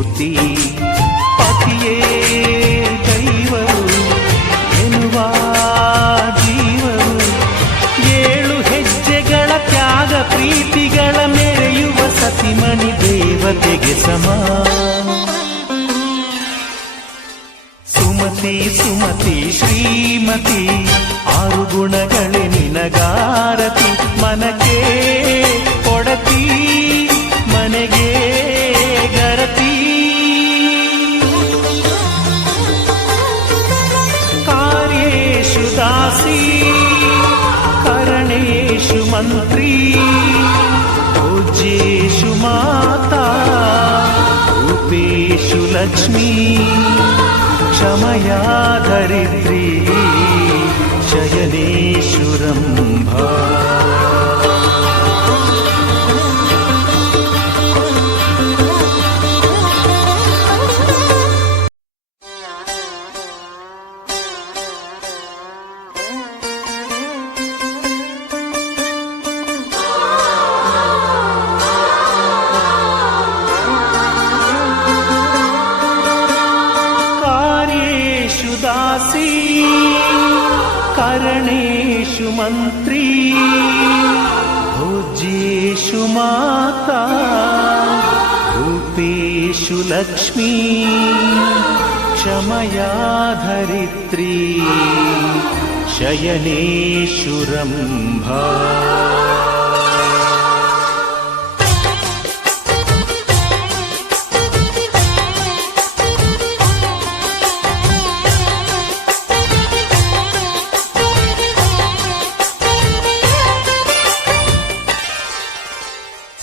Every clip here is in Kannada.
ಮೂರ್ತಿ. ಪತಿಯೇ ದೈವವು ಎನ್ನುವ ಜೀವವು, 7 ಹೆಜ್ಜೆಗಳ ತ್ಯಾಗ ಪ್ರೀತಿಗಳ ಮೆರೆಯುವ ಸತಿಮಣಿ ದೇವತೆಗೆ ಸಮ. ಸುಮತಿ ಸುಮತಿ ಶ್ರೀಮತಿ 6 ಗುಣಗಳೇ ನಿನಗಾರತಿ. ಮನಕ್ಕೆ ಕೊಡತಿ ಮನೆಗೆ ಗರತಿ. ಕಾರ್ಯೇಷು ದಾಸಿ ಕರಣೇಷು ಮಂತ್ರಿ. ಪೂಜ್ಯೇಷು ಮಾತಾ ರೂಪೇಷು ಲಕ್ಷ್ಮೀ. ಕ್ಷಮಯಾ ಧರಿತ್ರಿ ಶಯನೇಷು ರಂಭಾ. ಕರಣೇಷು ಮಂತ್ರಿ. ಭೋಜ್ಯೇಷು ಮಾತಾ ರೂಪೇಷು ಲಕ್ಷ್ಮೀ. ಕ್ಷಮಯಾ ಧರಿತ್ರಿ ಶಯನೇಷು ರಂಭಾ.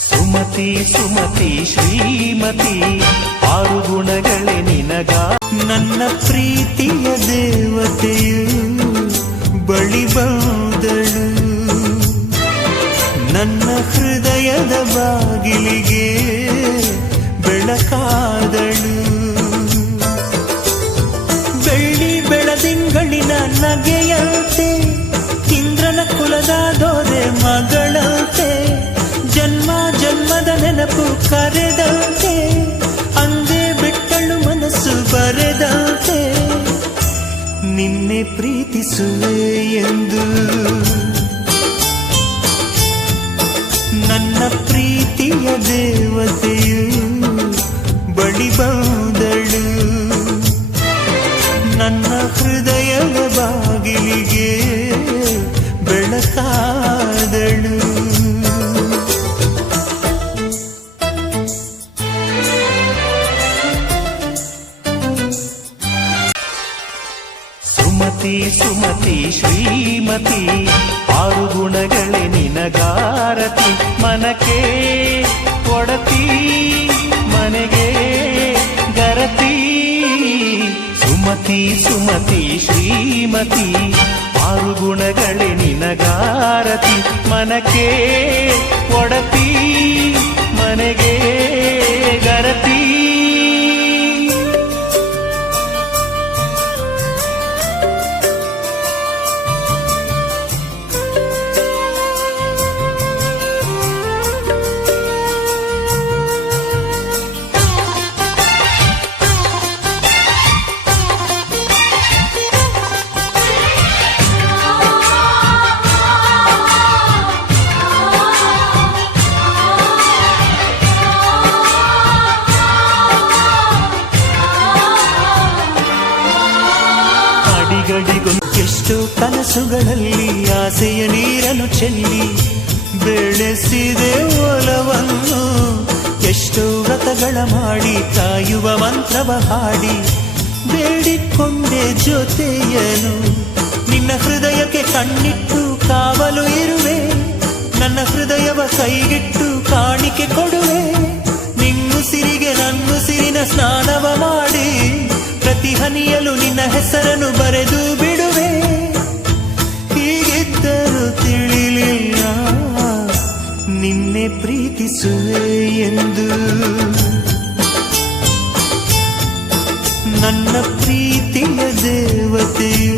ಸುಮತಿ ಸುಮತಿ ಶ್ರೀಮತಿ 6 ಗುಣಗಳೇ ನಿನಗ. ನನ್ನ ಪ್ರೀತಿಯ ದೇವತೆಯು ಬಳಿ ಬಂದಳು. ನನ್ನ ಹೃದಯದ ಬಾಗಿಲಿಗೆ ಬೆಳಕಾದಳು. ಬೆಳ್ಳಿ ಬೆಳದಿಂಗಳಿನ ನಗೆಯಂತೆ, ಇಂದ್ರನ ಕುಲದ ದೊರೆ ಮಗಳಂತೆ, ಜನ್ಮ ಜನ್ಮದ ನೆನಪು ಕರೆದಂತೆ, ಅಂದೇ ಬಿಟ್ಟಳು ಮನಸ್ಸು ಬರೆದಂತೆ. ನಿನ್ನೆ ಪ್ರೀತಿಸುವೆ ಎಂದು ನನ್ನ ಪ್ರೀತಿಯ ದೇವತೆಯು ಬಳಿ ಬಂದಳು. ನನ್ನ ಹೃದಯದ ಬಾಗಿಲಿಗೆ ಬೆಳಕಾದಳು. ಸುಮತಿ ಸುಮತಿ ಶ್ರೀಮತಿ 6 ಗುಣಗಳೇ ನಿನಗಾರತಿ. ಮನಕ್ಕೆ ಕೊಡತಿ ಮನೆಗೆ ಗರತಿ. ಸುಮತಿ ಸುಮತಿ ಶ್ರೀಮತಿ 6 ಗುಣಗಳೇ ನಿನಗಾರತಿ. ಮನಕ್ಕೆ ಕೊಡತಿ ಮನೆಗೆ ಗರತಿ. ಎಷ್ಟೋ ಕನಸುಗಳಲ್ಲಿ ಆಸೆಯ ನೀರನ್ನು ಚೆಲ್ಲಿ ಬೆಳೆಸಿದೆ ಒಲವನ್ನು. ಎಷ್ಟೋ ವ್ರತಗಳ ಮಾಡಿ ಕಾಯುವ ಮಂತ್ರವ ಹಾಡಿ ಬೇಡಿಕೊಂಡೆ ಜೊತೆಯನು. ನಿನ್ನ ಹೃದಯಕ್ಕೆ ಕಣ್ಣಿಟ್ಟು ಕಾವಲು ಇರುವೆ. ನನ್ನ ಹೃದಯವ ಕೈಗಿಟ್ಟು ಕಾಣಿಕೆ ಕೊಡುವೆ. ನಿನ್ನುಸಿರಿಗೆ ನನ್ನುಸಿರಿನ ಸ್ನಾನವ ಮಾಡಿ ಪ್ರತಿ ಹನಿಯಲು ನಿನ್ನ ಹೆಸರನ್ನು ಬರೆದು ಬಿಡುವೆ. ಹೀಗಿದ್ದರೂ ತಿಳಿಲಿಲ್ಲ ನಿನ್ನೆ ಪ್ರೀತಿಸುವೆ ಎಂದು. ನನ್ನ ಪ್ರೀತಿಯ ದೇವತೆಯು